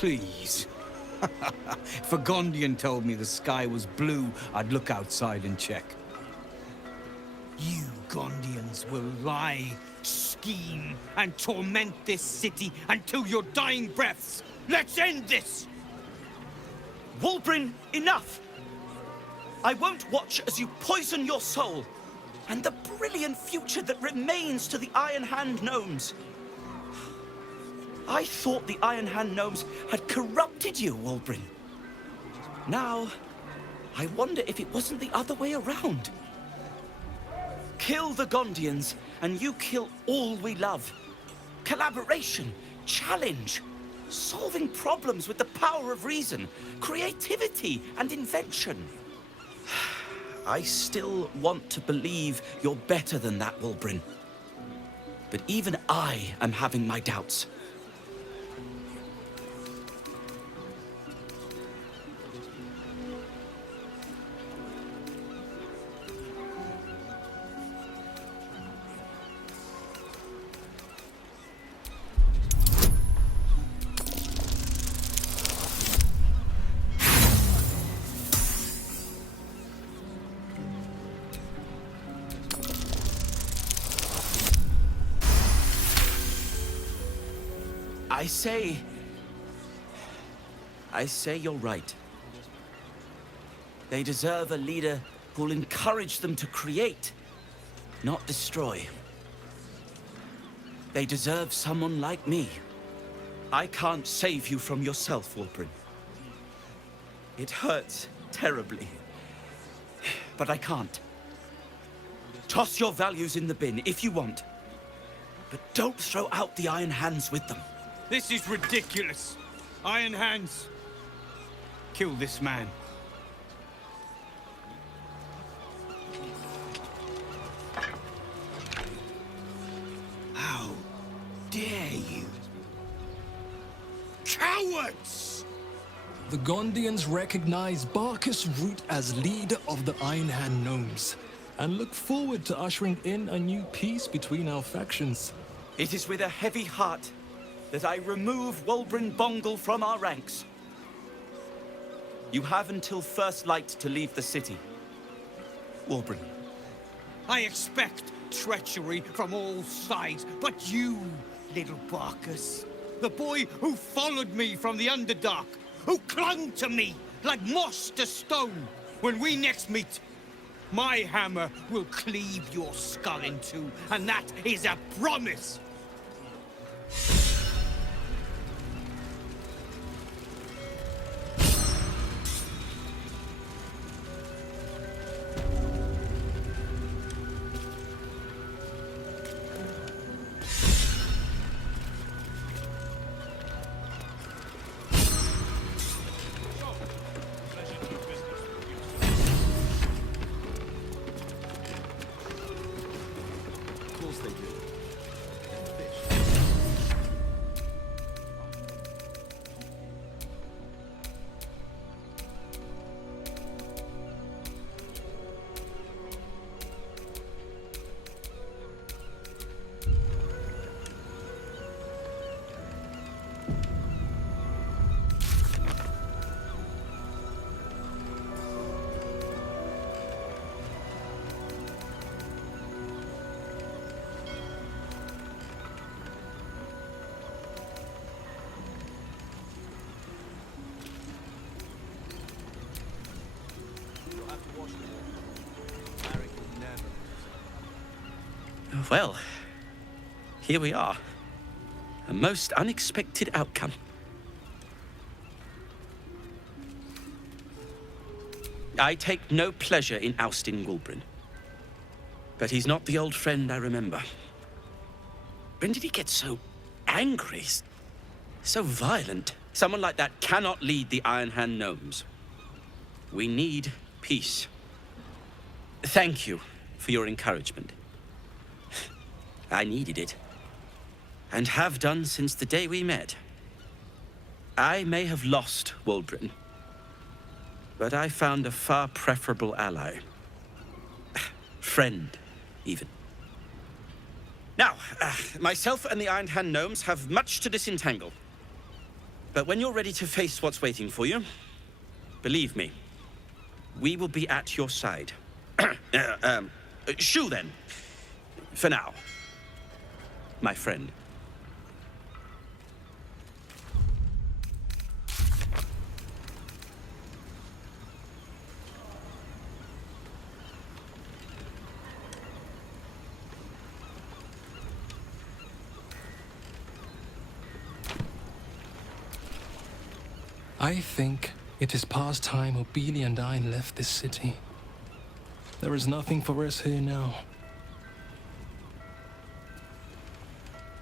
Please. If a Gondian told me the sky was blue, I'd look outside and check. You Gondians will lie, scheme, and torment this city until your dying breaths. Let's end this! Wulbrin, enough! I won't watch as you poison your soul, and the brilliant future that remains to the Iron Hand gnomes. I thought the Iron Hand gnomes had corrupted you, Wulbrin. Now, I wonder if it wasn't the other way around. Kill the Gondians, and you kill all we love. Collaboration, challenge, solving problems with the power of reason, creativity, and invention. I still want to believe you're better than that, Wulbrin. But even I am having my doubts. I say you're right. They deserve a leader who'll encourage them to create, not destroy. They deserve someone like me. I can't save you from yourself, Wulbrin. It hurts terribly, but I can't. Toss your values in the bin if you want, but don't throw out the Iron Hands with them. This is ridiculous. Iron Hands. Kill this man. How dare you? Cowards! The Gondians recognize Barkus Root as leader of the Iron Hand Gnomes, and look forward to ushering in a new peace between our factions. It is with a heavy heart that I remove Wulbrin Bongal from our ranks. You have until first light to leave the city. Wulbrin. I expect treachery from all sides, but you, little Barkus, the boy who followed me from the Underdark, who clung to me like moss to stone, when we next meet, my hammer will cleave your skull in two, and that is a promise! Well, here we are. A most unexpected outcome. I take no pleasure in ousting Wulbrin. But he's not the old friend I remember. When did he get so angry? So violent? Someone like that cannot lead the Iron Hand Gnomes. We need peace. Thank you for your encouragement. I needed it, and have done since the day we met. I may have lost Wulbrin, but I found a far preferable ally. Friend, even. Now, myself and the Iron Hand Gnomes have much to disentangle. But when you're ready to face what's waiting for you, believe me, we will be at your side. Shoo then. For now. My friend. I think it is past time Obelia and I left this city. There is nothing for us here now.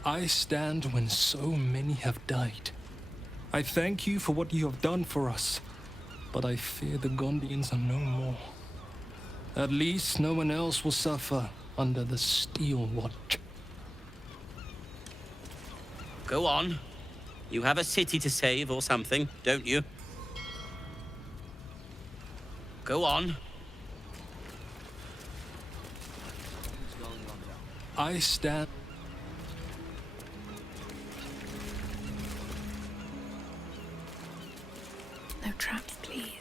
I stand when so many have died. I thank you for what you have done for us, but I fear the Gondians are no more. At least no one else will suffer under the Steel Watch. Go on. You have a city to save or something, don't you? Go on. I stand... No traps, please.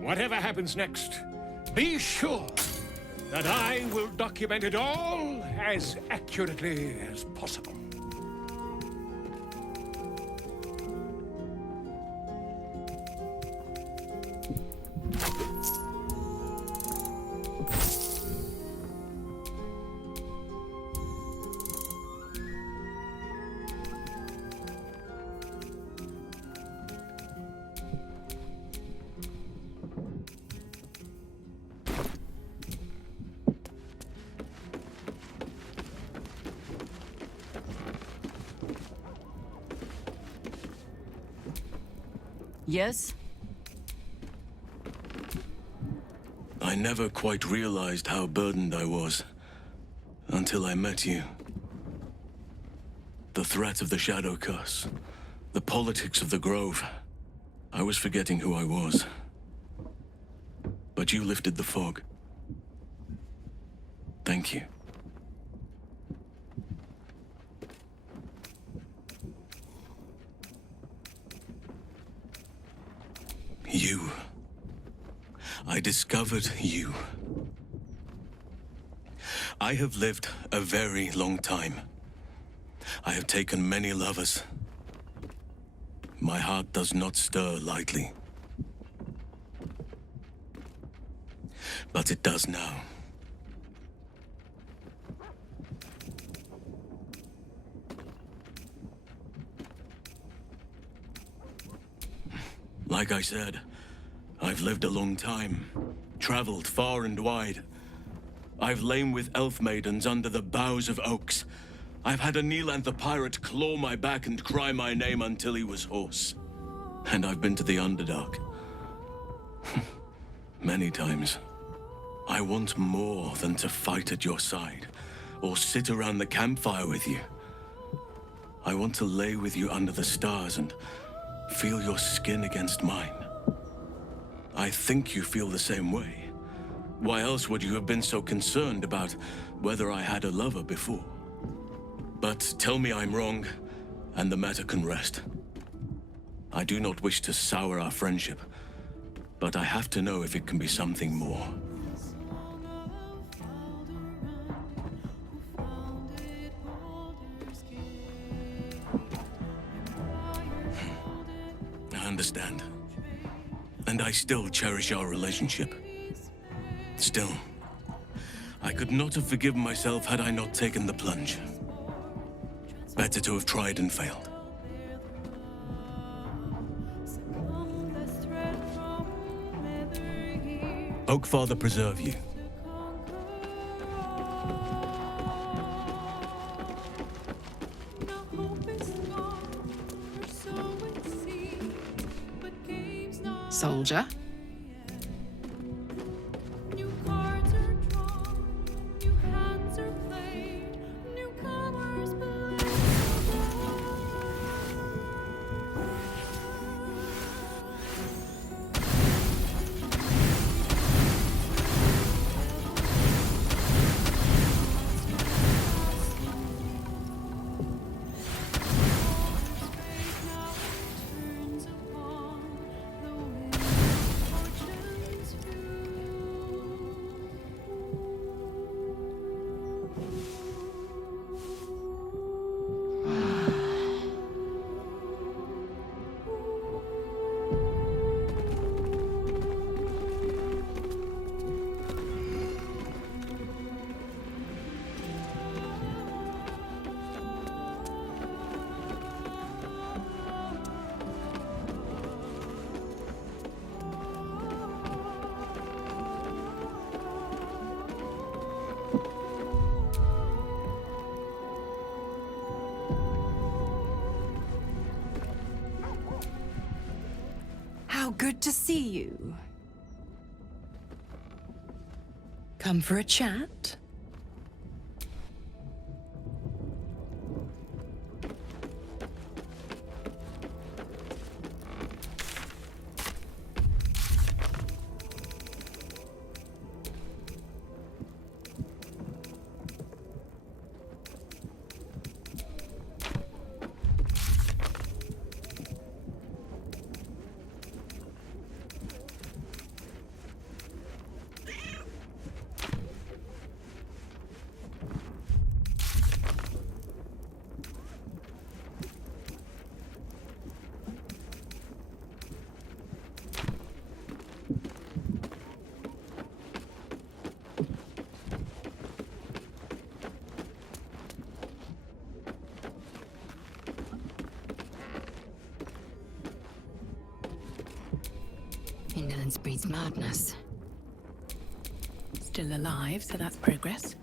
Whatever happens next, be sure that I will document it all as accurately as possible. Yes? I never quite realized how burdened I was until I met you. The threat of the Shadow Curse, the politics of the Grove. I was forgetting who I was. But you lifted the fog. Thank you. You. I discovered you. I have lived a very long time. I have taken many lovers. My heart does not stir lightly. But it does now. Like I said, I've lived a long time, traveled far and wide. I've lain with elf maidens under the boughs of oaks. I've had a Neelantha pirate claw my back and cry my name until he was hoarse. And I've been to the Underdark. Many times. I want more than to fight at your side, or sit around the campfire with you. I want to lay with you under the stars and feel your skin against mine. I think you feel the same way. Why else would you have been so concerned about whether I had a lover before? But tell me I'm wrong, and the matter can rest. I do not wish to sour our friendship, but I have to know if it can be something more. I understand. And I still cherish our relationship. Still, I could not have forgiven myself had I not taken the plunge. Better to have tried and failed. Oakfather preserve you. Soldier? How good to see you. Come for a chat? Indolence breeds madness. Still alive, so that's progress.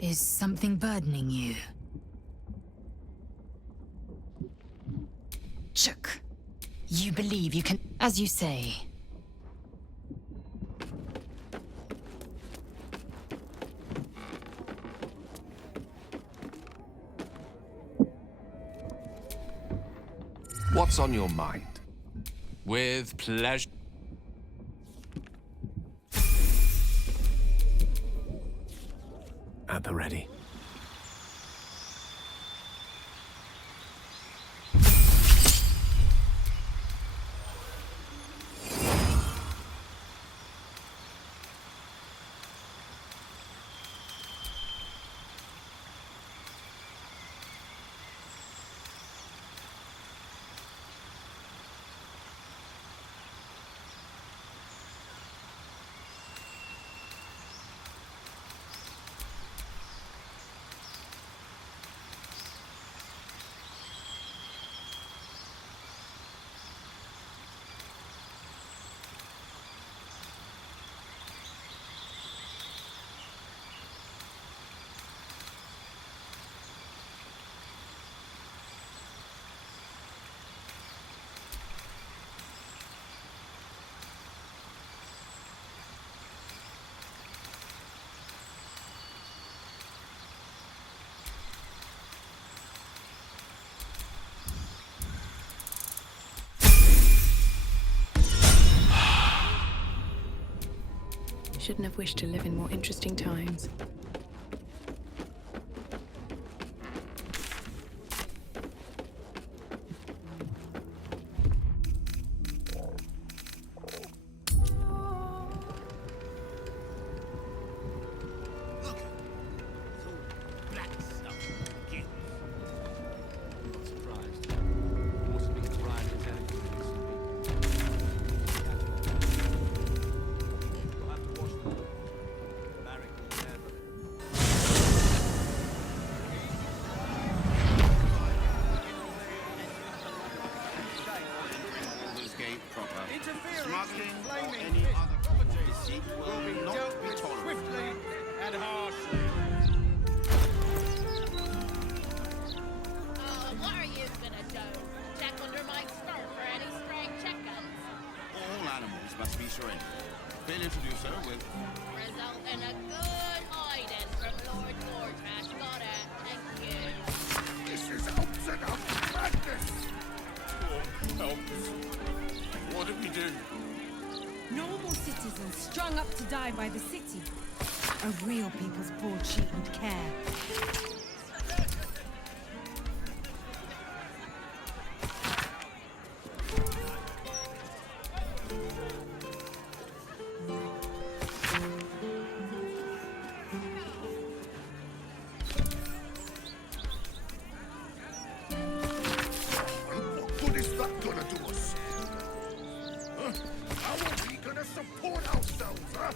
Is something burdening you? Chook. You believe you can, as you say. What's on your mind? With pleasure. At the ready. Shouldn't have wished to live in more interesting times. Casting or any other form of deceit will not be tolerated. Swiftly and harshly. What are you gonna do? Check under my skirt for any stray chickens? All animals must be surrendered. Failure to do so will... Result in a good hiding from Lord Gortrash. Got it. Thank you. This is out and out madness! Help us. What do we do? Normal citizens strung up to die by the city. A real people's broadsheet would care. What good is that gonna do us? Huh? How are we gonna support ourselves, huh?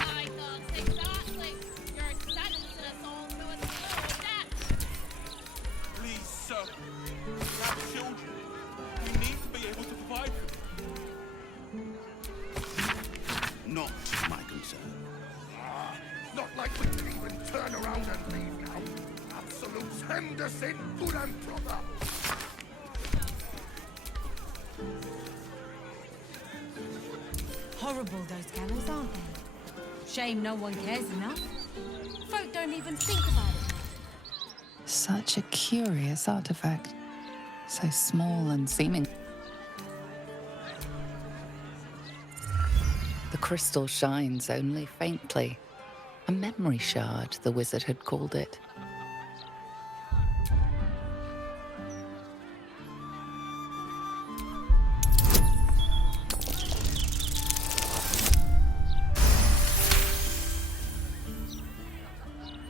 I thought exactly. You're sentencing us all to a slow death. Please, sir. We have children. We need to be able to provide for them. Not my concern. Not like we can even turn around and leave now. Absolute send us in good and proper. Horrible, those gallows, aren't they? Shame no one cares enough. Folk don't even think about it. Such a curious artifact. So small and seeming. The crystal shines only faintly. A memory shard, the wizard had called it.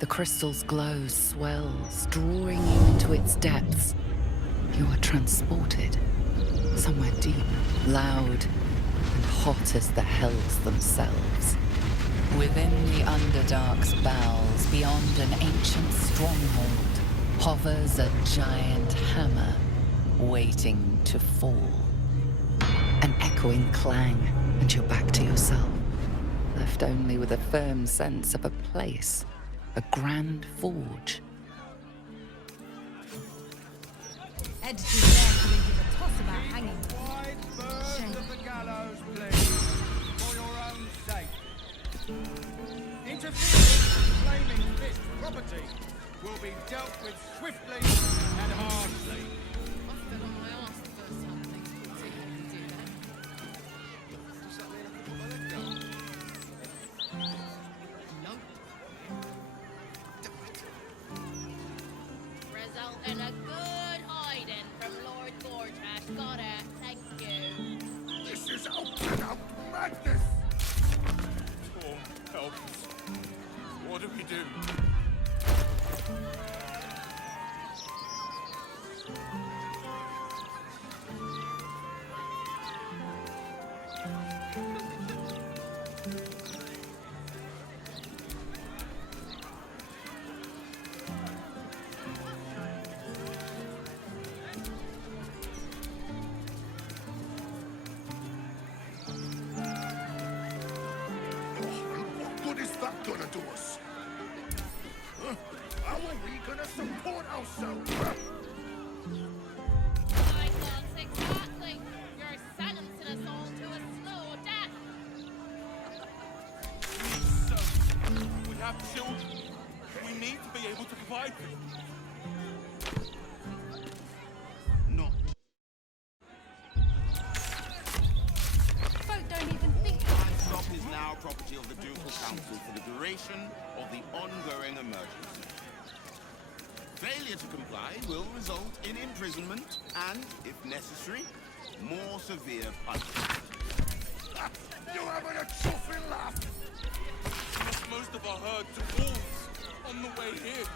The crystal's glow swells, drawing you into its depths. You are transported somewhere deep, loud, and hot as the hells themselves. Within the Underdark's bowels, beyond an ancient stronghold, hovers a giant hammer, waiting to fall. An echoing clang, and you're back to yourself, left only with a firm sense of a place. A grand forge. Editors there couldn't give a toss about hanging. Wide berth Shame. of the gallows, please, for your own sake. Interference with flaming fist property will be dealt with swiftly and harshly. I fell on my ass the first time. Thanks for seeing me do that. Nope. Result in a good hiding from Lord Gortrash. Got it. Thank you. This is out and out madness! Storm, help us. What do we do? What good is that gonna do us? Huh? How are we gonna support ourselves, huh? I thought exactly. You're sentencing us all to a slow death. Please, sir. We have children. We need to be able to provide for them. Not. Folk don't even think. Stop is now property of the Ducal Council for the duration of the ongoing emergency. Failure to comply will result in imprisonment and, if necessary, more severe punishment. You having a chuffing laugh? We lost most of our herd to wolves on the way here.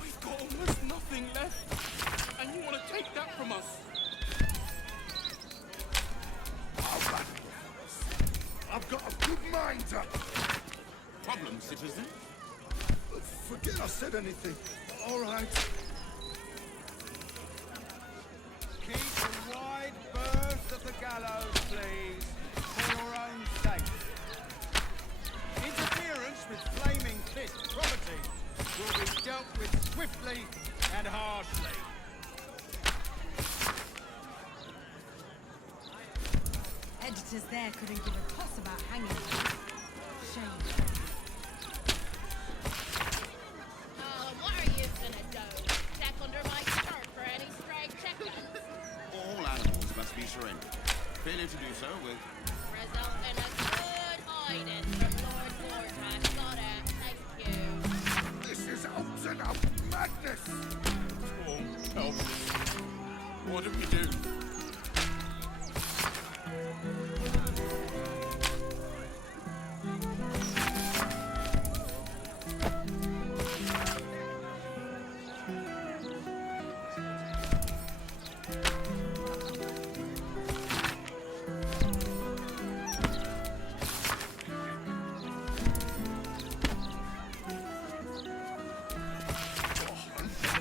We've got almost nothing left. And you want to take that from us? I've got a good mind to... Problem, citizen? Forget I said anything. All right. Keep the gallows, please, for your own sake. Interference with flaming fist property will be dealt with swiftly and harshly. Editors there couldn't give a toss about hanging. Shame. What are you gonna do? Check under my skirt for any stray chickens? All animals must be surrendered. Failure to do so will Result in a good hiding from Lord Lordran. Got it. Thank you. This is out and out madness! Oh, help us. What do we do?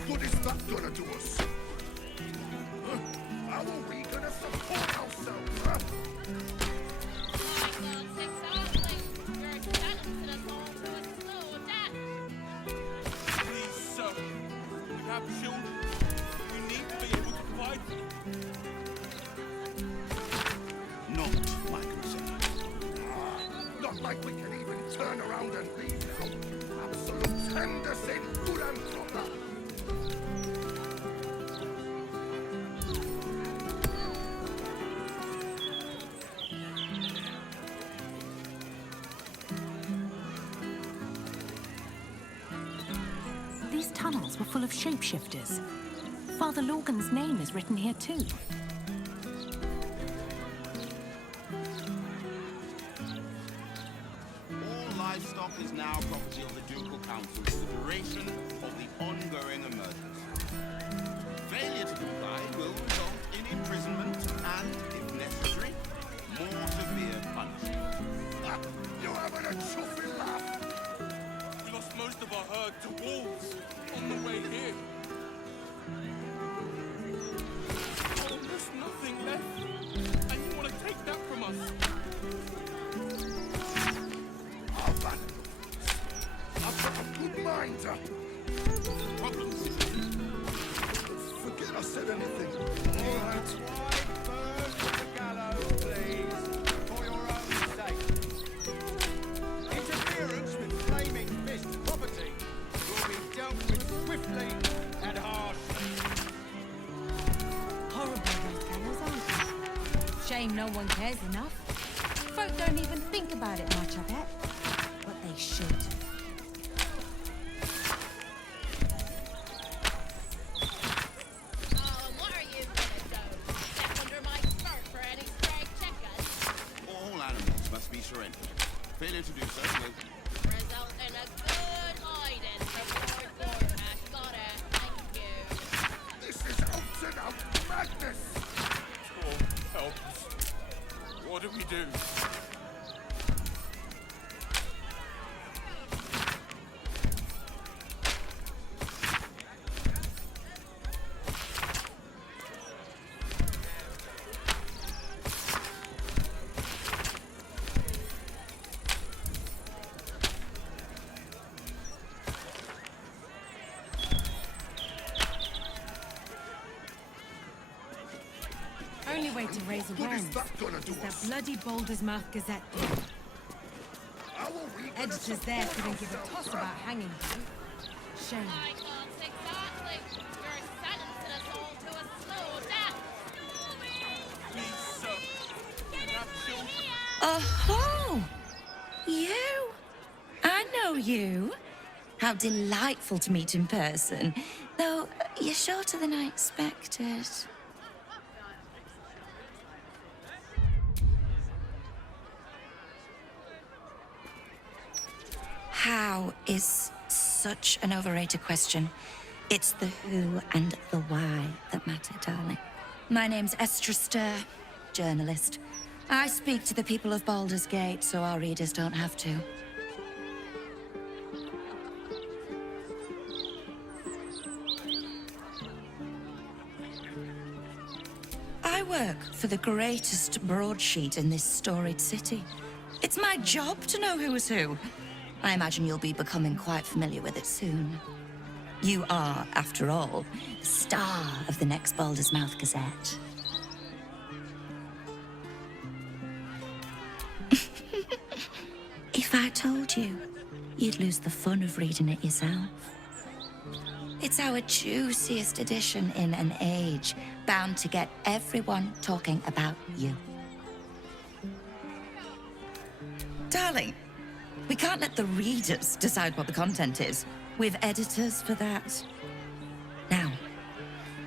What is that gonna do us? How are we gonna support ourselves, huh? My God, exactly. You're sentencing us all to a slow death. Please, sir. We have children. We need to be able to provide them. not my concern. Not like we can even turn around and leave now. Absolute tender sin, good and proper. These tunnels were full of shapeshifters. Father Lorgan's name is written here too. All livestock is now property of the Ducal Council for the duration of the ongoing emergency. Failure to comply will result in imprisonment and, if necessary, more severe punishment. You're having a chuffy laugh. We lost most of our herd to wolves on the way here. Almost nothing left. And you want to take that from us? Oh, man. I've got a good mind. Problems. Forget I said anything. All right. Wide bird to the gallows, please, for your own sake. Interference with flaming fist property will be dealt with swiftly and harshly. Horrible those fellows, aren't they? Shame no one cares enough. Folk don't even think about it much, I bet. But they should. What are you gonna do? Step under my skirt for any stray chickens? All animals must be surrendered. Failure to do so will Result in a good hiding from Lord Lordran. Got it. Thank you. This is out and out madness. Oh, help us. What do we do? Only way to raise What is awareness that gonna do is that us? bloody Baldur's Mouth Gazette thing. How are we gonna Editors there support couldn't give a ourselves, toss huh? about hanging. Shame. My God, exactly. You're sentencing us all to a slow death. Please, sir. We have children. Oh, you? I know you. How delightful to meet in person. Though you're shorter than I expected. How is such an overrated question. It's the who and the why that matter, darling. My name's Estra Stir, journalist. I speak to the people of Baldur's Gate so our readers don't have to. I I work for the greatest broadsheet in this storied city. It's my job to know who is who. I imagine you'll be becoming quite familiar with it soon. You are, after all, the star of the next Baldur's Mouth Gazette. If I told you, you'd lose the fun of reading it yourself. It's our juiciest edition in an age bound to get everyone talking about you. Darling, we can't let the readers decide what the content is. We've editors for that. Now,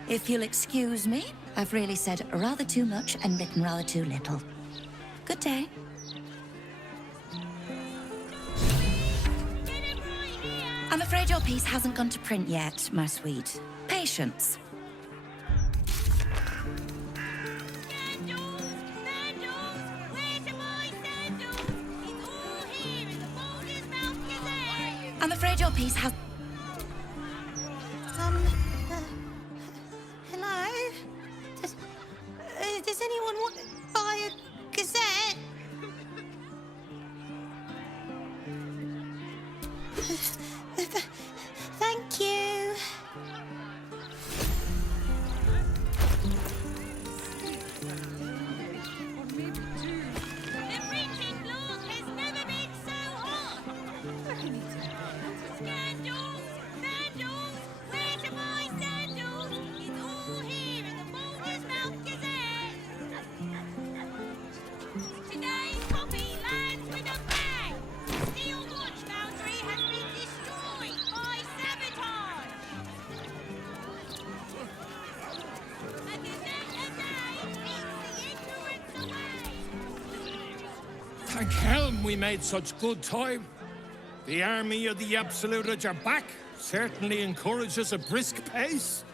if you'll excuse me, I've really said rather too much and written rather too little. Good day. I'm afraid your piece hasn't gone to print yet, my sweet. Patience. I'm afraid your piece has... Hello? Does anyone want to buy a gazette? Thank you. Thank Helm we made such good time. The army of the Absolute are back. Certainly encourages a brisk pace.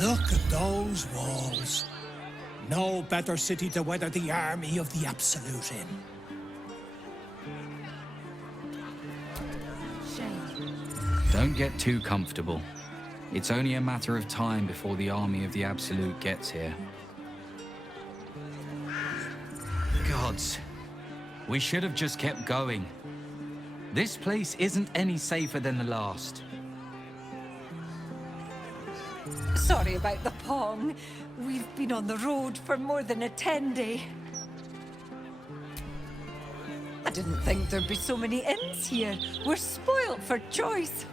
Look at those walls. No better city to weather the army of the Absolute in. Don't get too comfortable. It's only a matter of time before the army of the Absolute gets here. Gods. We should have just kept going. This place isn't any safer than the last. Sorry about the pong. We've been on the road for more than a 10-day. I didn't think there'd be so many inns here. We're spoilt for choice.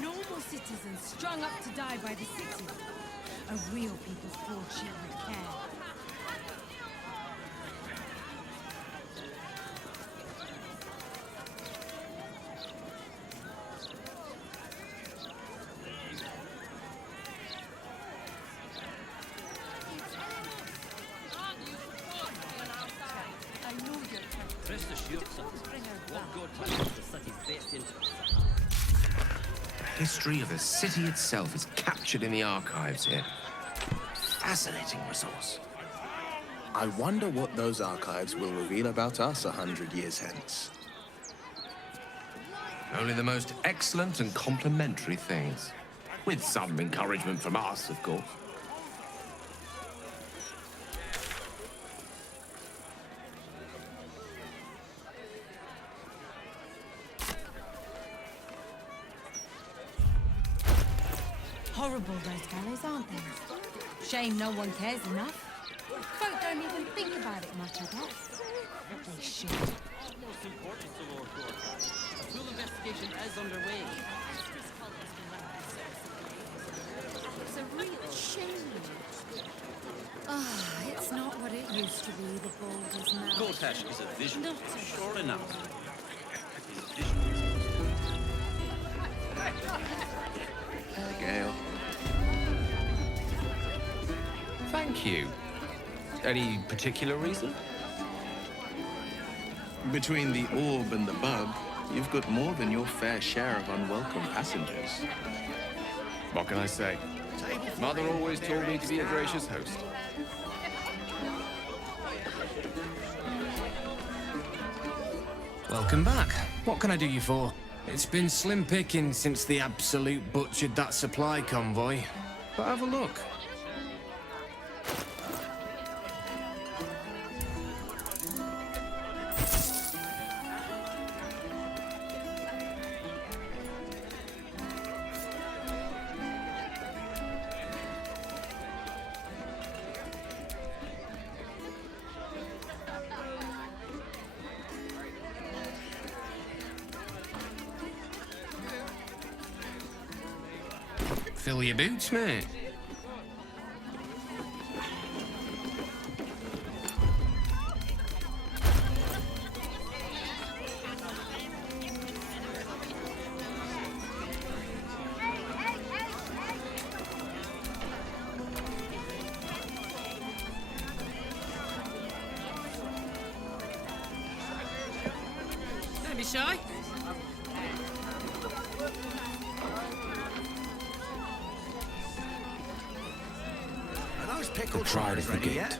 Normal citizens strung up to die by the city. A real people's broadsheet with care. Rest assured, son, what God has the city's best interests. History of the city itself is captured in the archives here. Fascinating resource. I wonder what those archives will reveal about us 100 years hence. Only the most excellent and complimentary things. With some encouragement from us, of course. Horrible, those gallows, aren't they? Shame no one cares enough. Folk don't even think about it much, I guess. They should. Most important, so Lord Gordon. A full investigation is underway. real shame. Ah, it's not what it used to be, the Baldur's now. Gortash is a vision, Not sure enough. Gale. Thank you. Any particular reason? Between the orb and the bug, you've got more than your fair share of unwelcome passengers. What can I say? Mother always told me to be a gracious host. Welcome back. What can I do you for? It's been slim pickings since the Absolute butchered that supply convoy. But have a look. Fill your boots, mate. Don't be shy. Are those pickled pride of the ready gate. yet?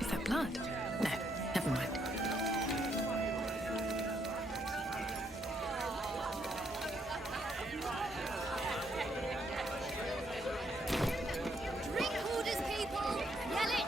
Is that blood? No, never mind. Drink orders, people! Yell it!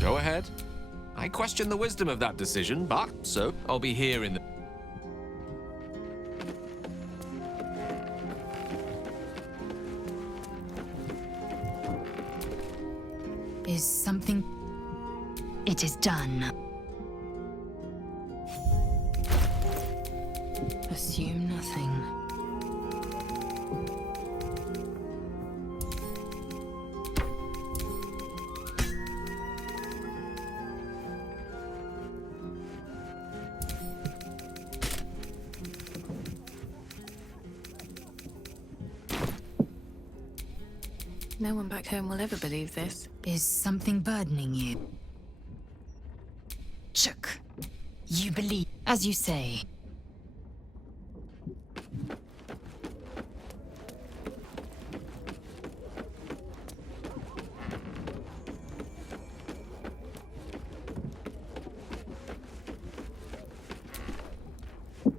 Go ahead. I question the wisdom of that decision, but so I'll be here in the... Is something... It is done. Assume nothing. No one back home will ever believe this. Is something burdening you? Chuck. You believe, as you say.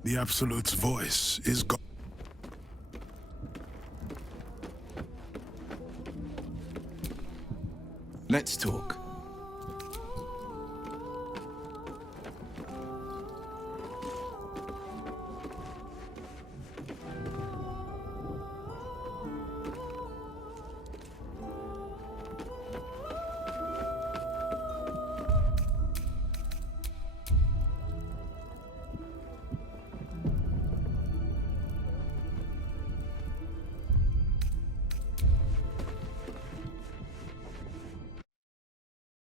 The Absolute's voice is gone. Let's talk.